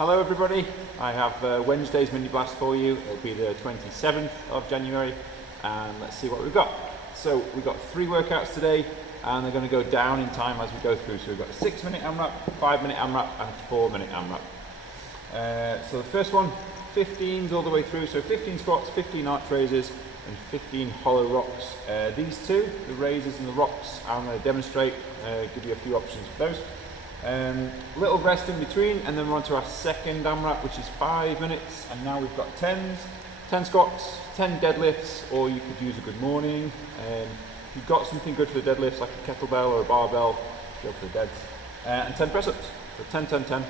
Hello everybody, I have Wednesday's Mini Blast for you. It'll be the 27th of January and let's see what we've got. So we've got 3 workouts today and they're going to go down in time as we go through. So we've got a 6-minute AMRAP, 5-minute AMRAP and 4-minute AMRAP. So the first one, 15s all the way through. So 15 squats, 15 arch raises and 15 hollow rocks. These two, the raises and the rocks, I'm going to demonstrate, give you a few options for those. Little rest in between and then we're on to our second AMRAP, which is 5 minutes, and now we've got 10s, 10 squats, 10 deadlifts, or you could use a good morning. If you've got something good for the deadlifts like a kettlebell or a barbell, go for the deads, and 10 press ups, so 10, 10, 10,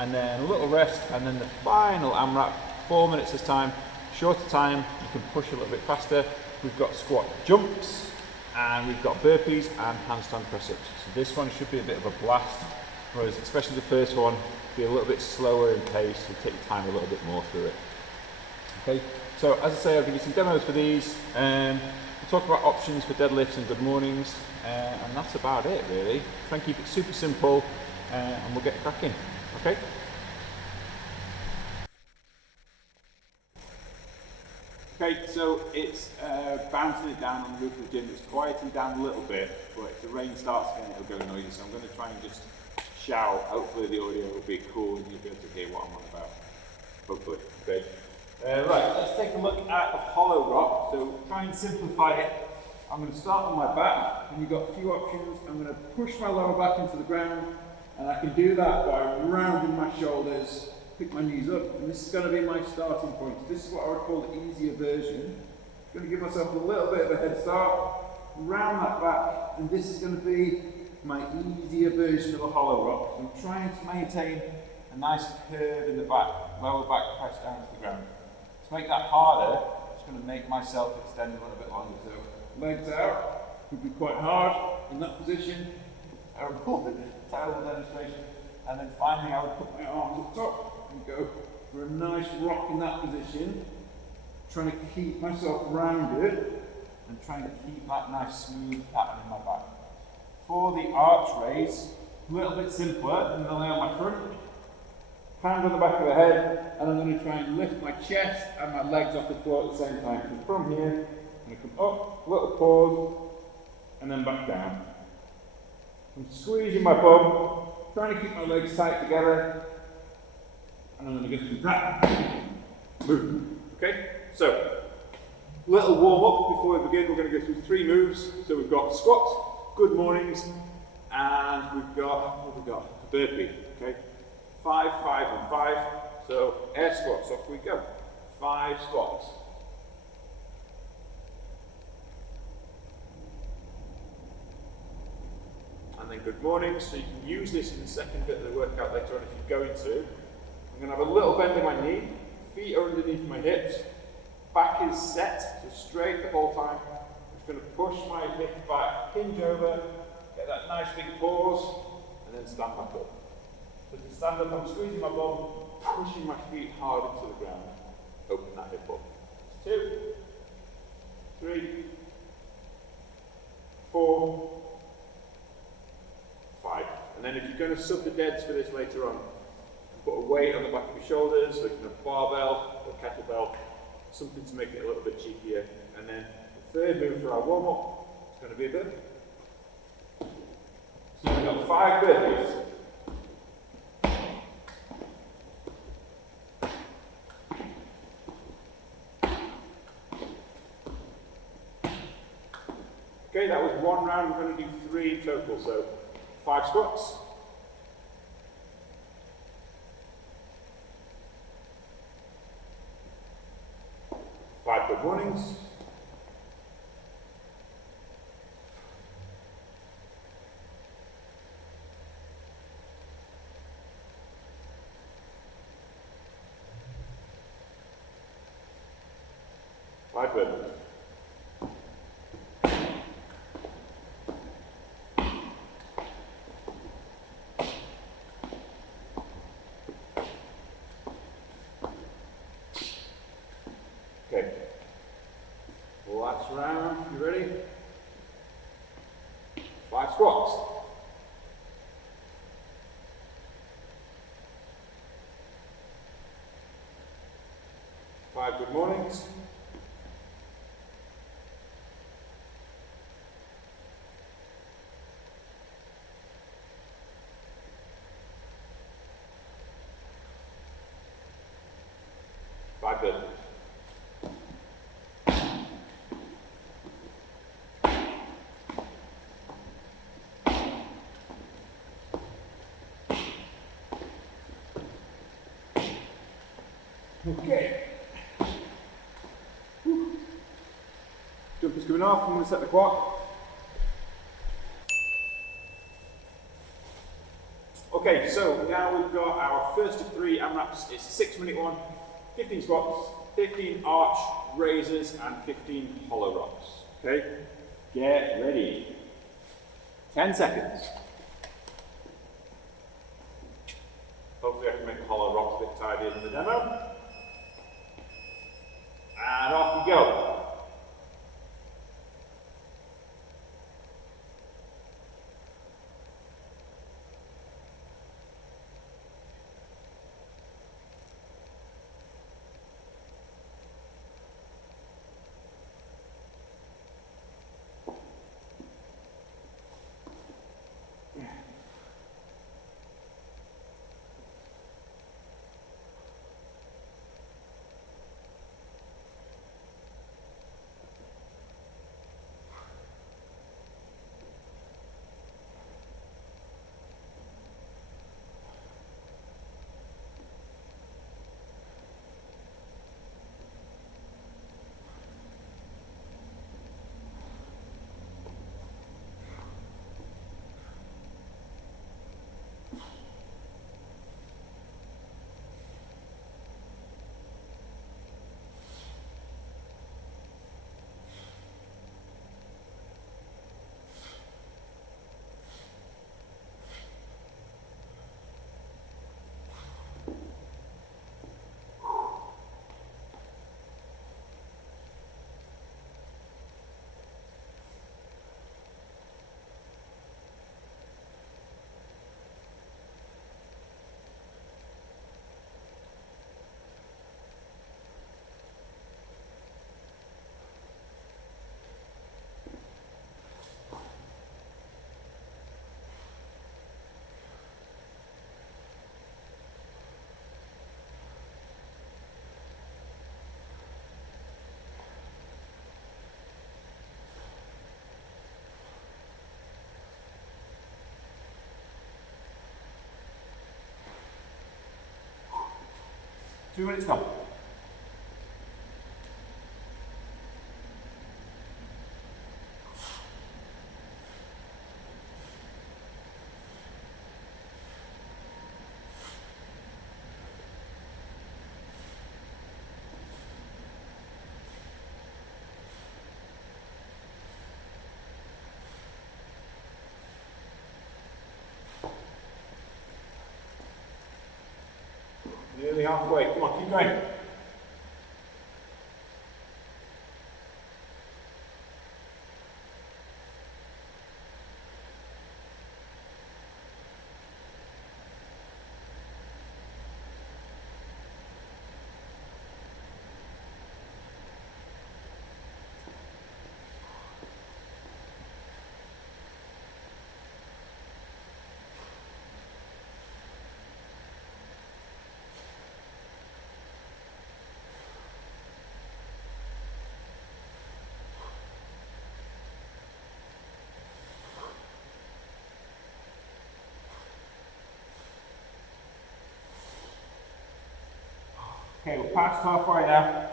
and then a little rest, and then the final AMRAP, 4 minutes this time, shorter time, you can push a little bit faster. We've got squat jumps, and we've got burpees and handstand press ups. So this one should be a bit of a blast. Whereas especially the first one, be a little bit slower in pace, so take your time a little bit more through it. Okay, so as I say, I'll give you some demos for these. We'll talk about options for deadlifts and good mornings, and that's about it really. Try and keep it super simple, and we'll get cracking. Okay. Okay, so it's bouncing it down on the roof of the gym. It's quieting down a little bit, but if the rain starts again, it'll go noisy. So I'm going to try and just shout. Hopefully the audio will be cool and you'll be able to hear what I'm on about. Hopefully. Okay. Right, let's take a look at the hollow rock. So try and simplify it. I'm going to start on my back, and you've got a few options. I'm going to push my lower back into the ground, and I can do that by rounding my shoulders, pick my knees up, and this is going to be my starting point. This is what I would call the easier version. I'm going to give myself a little bit of a head start, round that back, and this is going to be my easier version of a hollow rock. So I'm trying to maintain a nice curve in the back, lower back press down to the ground. To make that harder, I'm just going to make myself extend a little bit longer. So legs out, would be quite hard in that position. Terrible demonstration. And then finally I would put my arms up top and go for a nice rock in that position, trying to keep myself rounded and trying to keep that nice smooth pattern in my back. For the arch raise, a little bit simpler. I'm going to lay on my front, hand on the back of the head, and I'm going to try and lift my chest and my legs off the floor at the same time. So from here, I'm going to come up, little pause, and then back down. I'm squeezing my bum, trying to keep my legs tight together, and I'm going to go through that move. Okay, so little warm up before we begin. We're going to go through 3 moves. So we've got squats, good mornings, and we've got, what have we got? A burpee, okay? 5, 5 and 5. So air squats, off we go. 5 squats. And then good mornings, so you can use this in the second bit of the workout later on if you're going to. I'm going to have a little bend in my knee, feet are underneath my hips, back is set, so straight the whole time. I'm going to push my hips back, hinge over, get that nice big pause, and then stand back up. So to stand up, I'm squeezing my bum, pushing my feet hard into the ground. Open that hip up. 2, 3, 4, 5. And then if you're going to sub the deads for this later on, put a weight on the back of your shoulders, so you can have a barbell or kettlebell, something to make it a little bit cheekier. And then the third move for our warm-up is going to be a burpee. So we've got 5 burpees. Okay, that was 1 round. We're going to do 3 in total. So 5 squats. 5 good mornings. 5 burpees. Okay. Last round, you ready? 5 squats. Good mornings. Five good. Okay. Jump is coming off. I'm going to set the clock. Okay, so now we've got our first of 3 AMRAPs. It's a 6-minute one, 15 squats, 15 arch raises, and 15 hollow rocks. Okay, get ready. 10 seconds. Hopefully I can make the hollow rocks a bit tidier than the demo. And off we go. Two minutes gone. Nearly halfway. Come on, keep going. Okay, we're past halfway now.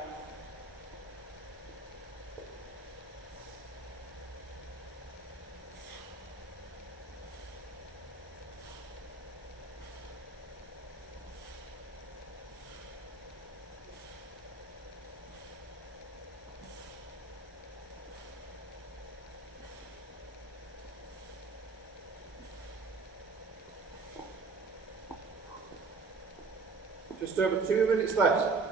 Just over 2 minutes left.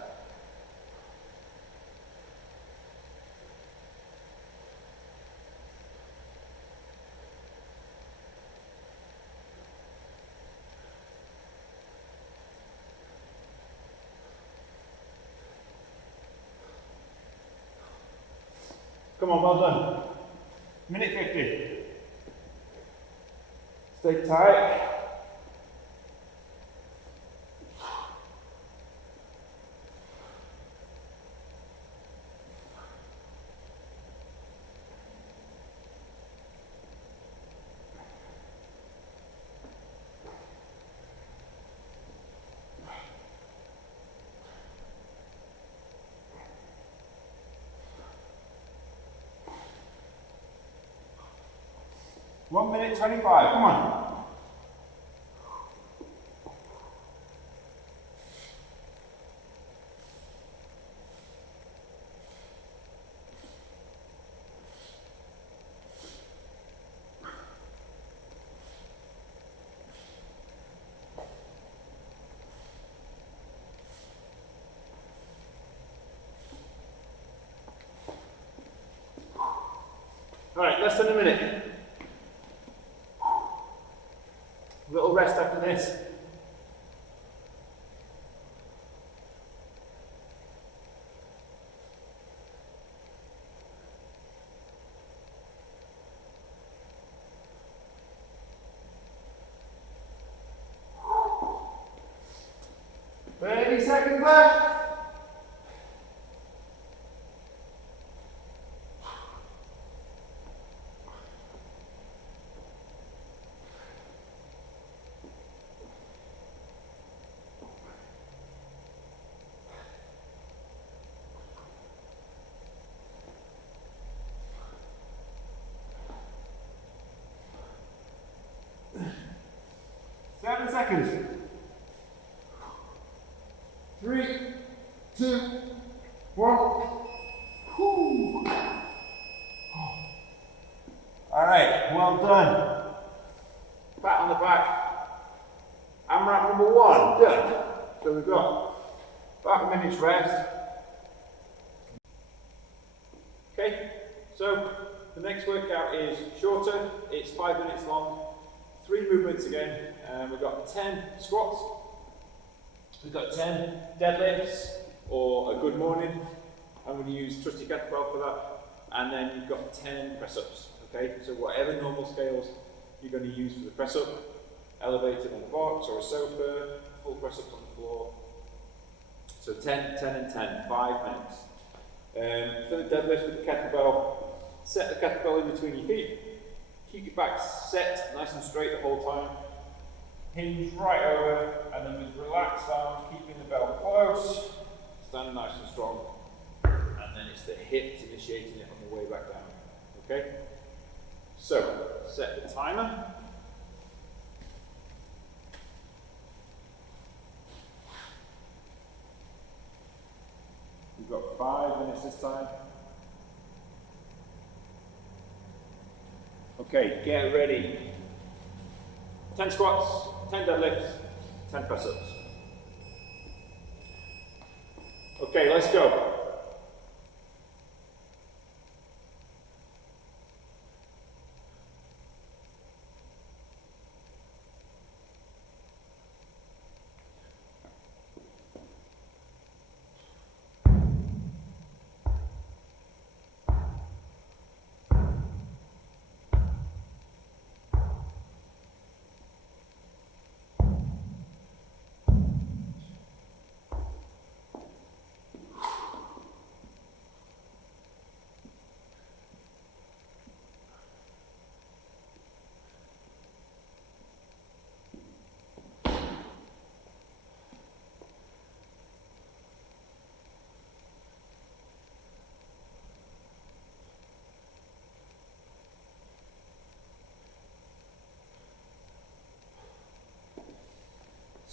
Come on, well done. Minute 50. Stay tight. One minute 25, come on. All right, less than a minute. Little rest after this. Thirty seconds left. Seven seconds. 3, 2, 1. Whew. All right, well done. Pat on the back. AMRAP number 1, done. So we've got about a minute's rest. Okay, so the next workout is shorter. It's 5 minutes long. 3 movements again. We've got 10 squats. We've got 10 deadlifts or a good morning. I'm going to use trusty kettlebell for that. And then you've got 10 press ups. Okay, so whatever normal scales you're going to use for the press up, elevated on a box or a sofa, full press ups on the floor. So 10, 10 and 10, 5 minutes. For the deadlift with the kettlebell, set the kettlebell in between your feet. Keep your back set nice and straight the whole time. Hinge right over, and then with relaxed arms, keeping the bell close, stand nice and strong, and then it's the hips initiating it on the way back down. Okay? So, set the timer. We've got 5 minutes this time. Okay, get ready. 10 squats, 10 deadlifts, 10 press ups. Okay, let's go.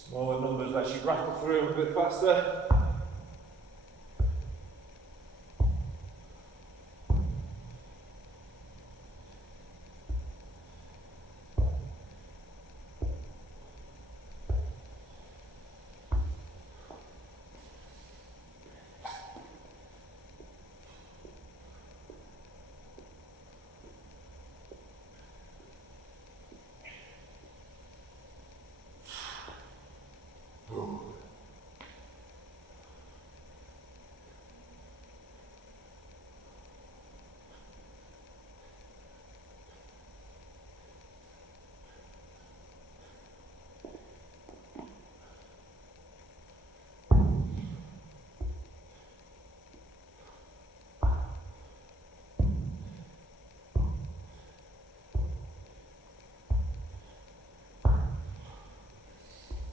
Smaller numbers lets you rattle through a bit faster.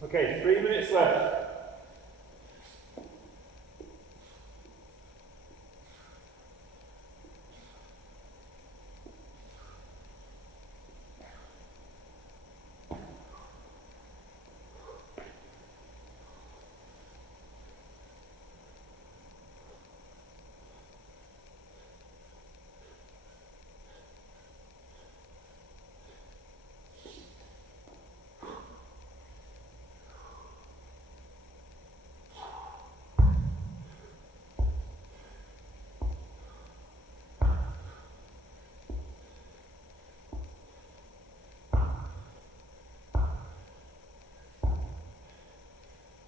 Okay, 3 minutes left.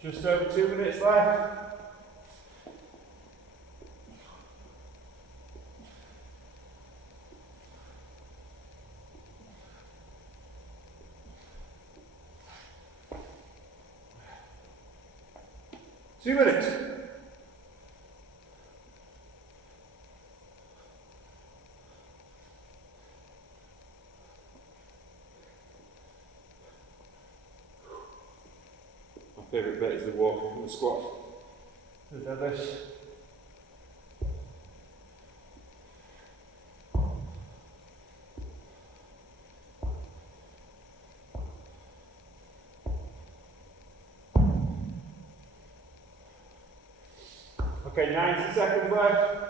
Just over 2 minutes left. Two minutes. My favourite bit is the walk from the squat. The deadlifts. Okay, 90 seconds left.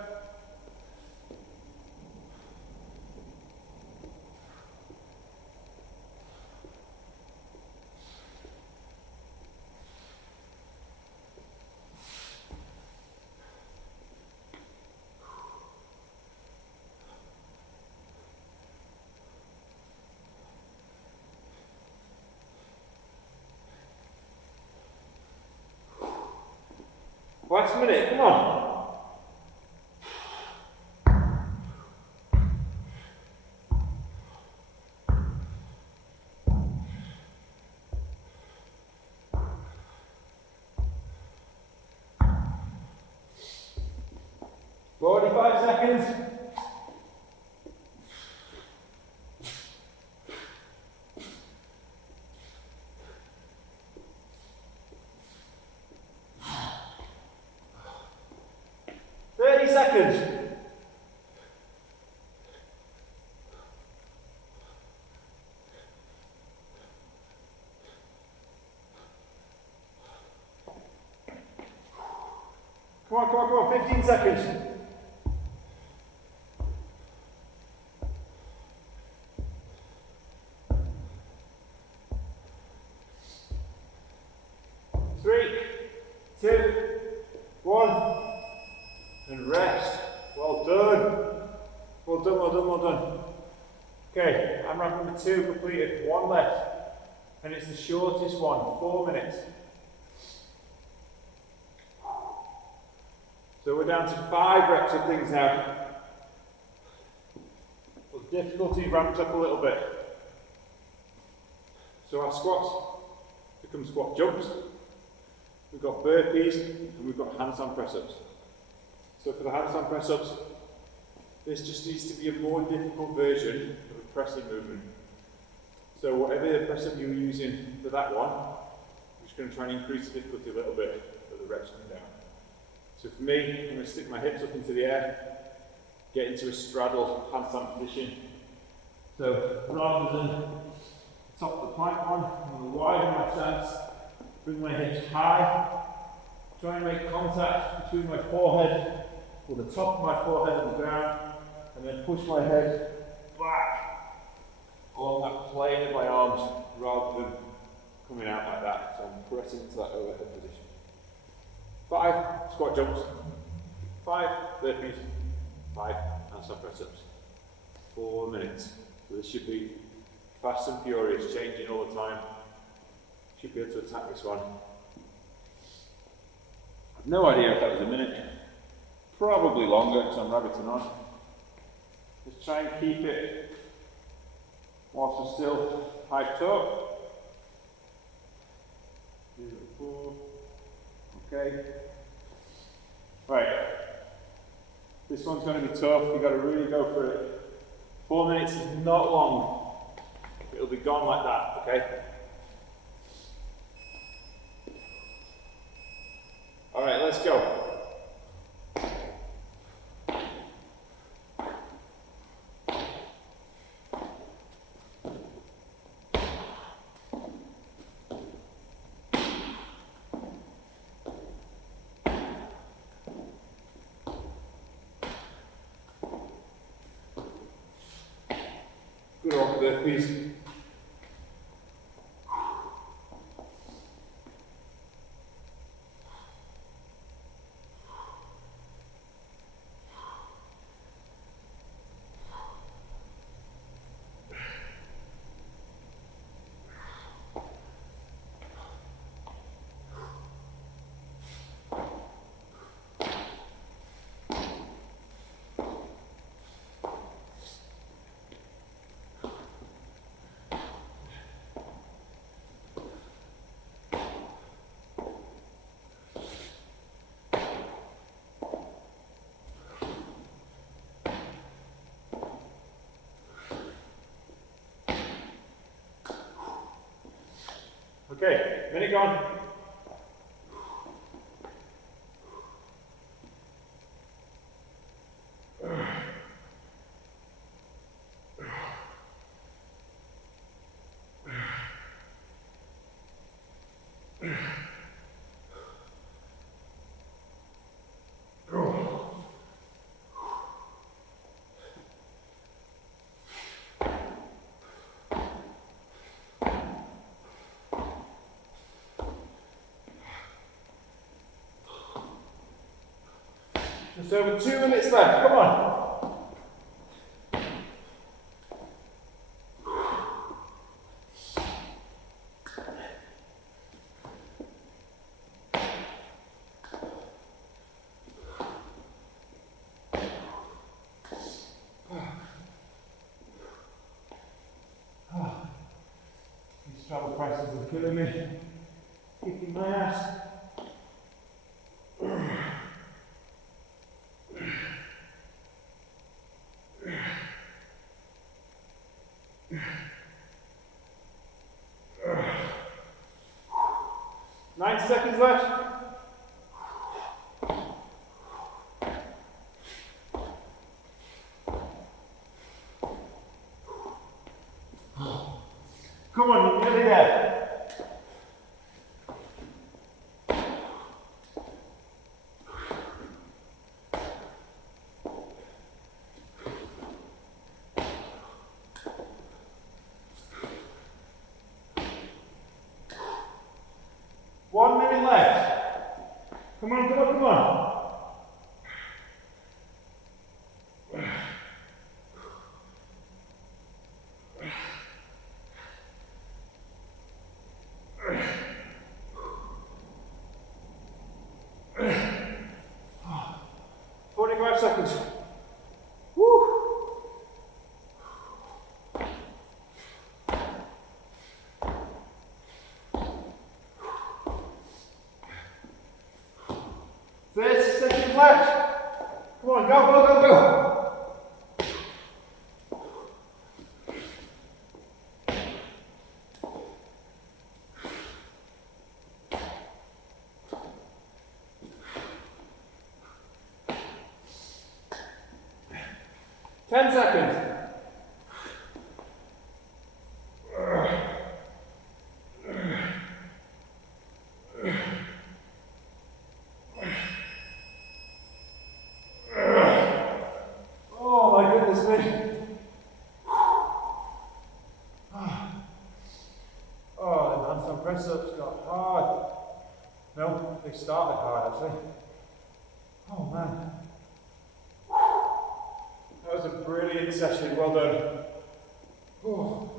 Last minute, come on. Forty-five seconds. Seconds. Come on, come on, come on, 15 seconds. Three, two, one, and rest. Well done. Well done, well done, well done. Okay, AMRAP number 2 completed, 1 left. And it's the shortest one, 4 minutes. So we're down to 5 reps of things now. But the difficulty ramps up a little bit. So our squats become squat jumps. We've got burpees and we've got handstand press ups. So for the handstand press ups, this just needs to be a more difficult version of a pressing movement. So whatever the press up you're using for that one, I'm just going to try and increase the difficulty a little bit so the reps come down. So for me, I'm going to stick my hips up into the air, get into a straddle handstand position. So rather than top of the plank one, I'm going to widen my stance, bring my hips high, try and make contact between my forehead or the top of my forehead and the ground, and then push my head back along that plane of my arms rather than coming out like that. So I'm pressing into that overhead position. 5 squat jumps, 5 burpees, 5 handstand press ups. 4 minutes. So this should be fast and furious, changing all the time. Should be able to attack this one. I've no idea if that was a minute. Probably longer because I'm rabbiting on. Just try and keep it whilst we're still hyped up. 4. Okay. Right. This one's going to be tough. We've got to really go for it. 4 minutes is not long. It'll be gone like that, okay? burpees. Okay, minute gone. Just over 2 minutes left, come on. These travel prices are killing me, kicking my ass. Seconds left. Come on, you're nearly there. One minute left. Come on, come on, come on. Oh, 45 seconds. Woo. Left. Come on, go, go, go, go. 10 seconds. Handstand press ups got hard. No, they started hard actually. Oh man. That was a brilliant session, well done. Oh,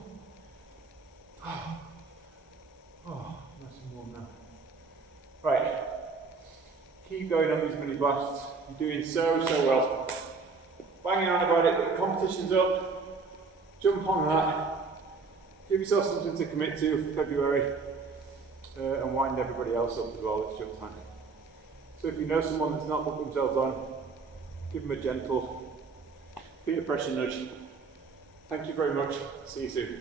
nice and warm now. Right, keep going on these mini blasts. You're doing so well. Banging on about it, the competition's up. Jump on that. Give yourself something to commit to for February and wind everybody else up as well. It's jump time. So if you know someone that's not put themselves on, give them a gentle peer pressure nudge. Thank you very much. See you soon.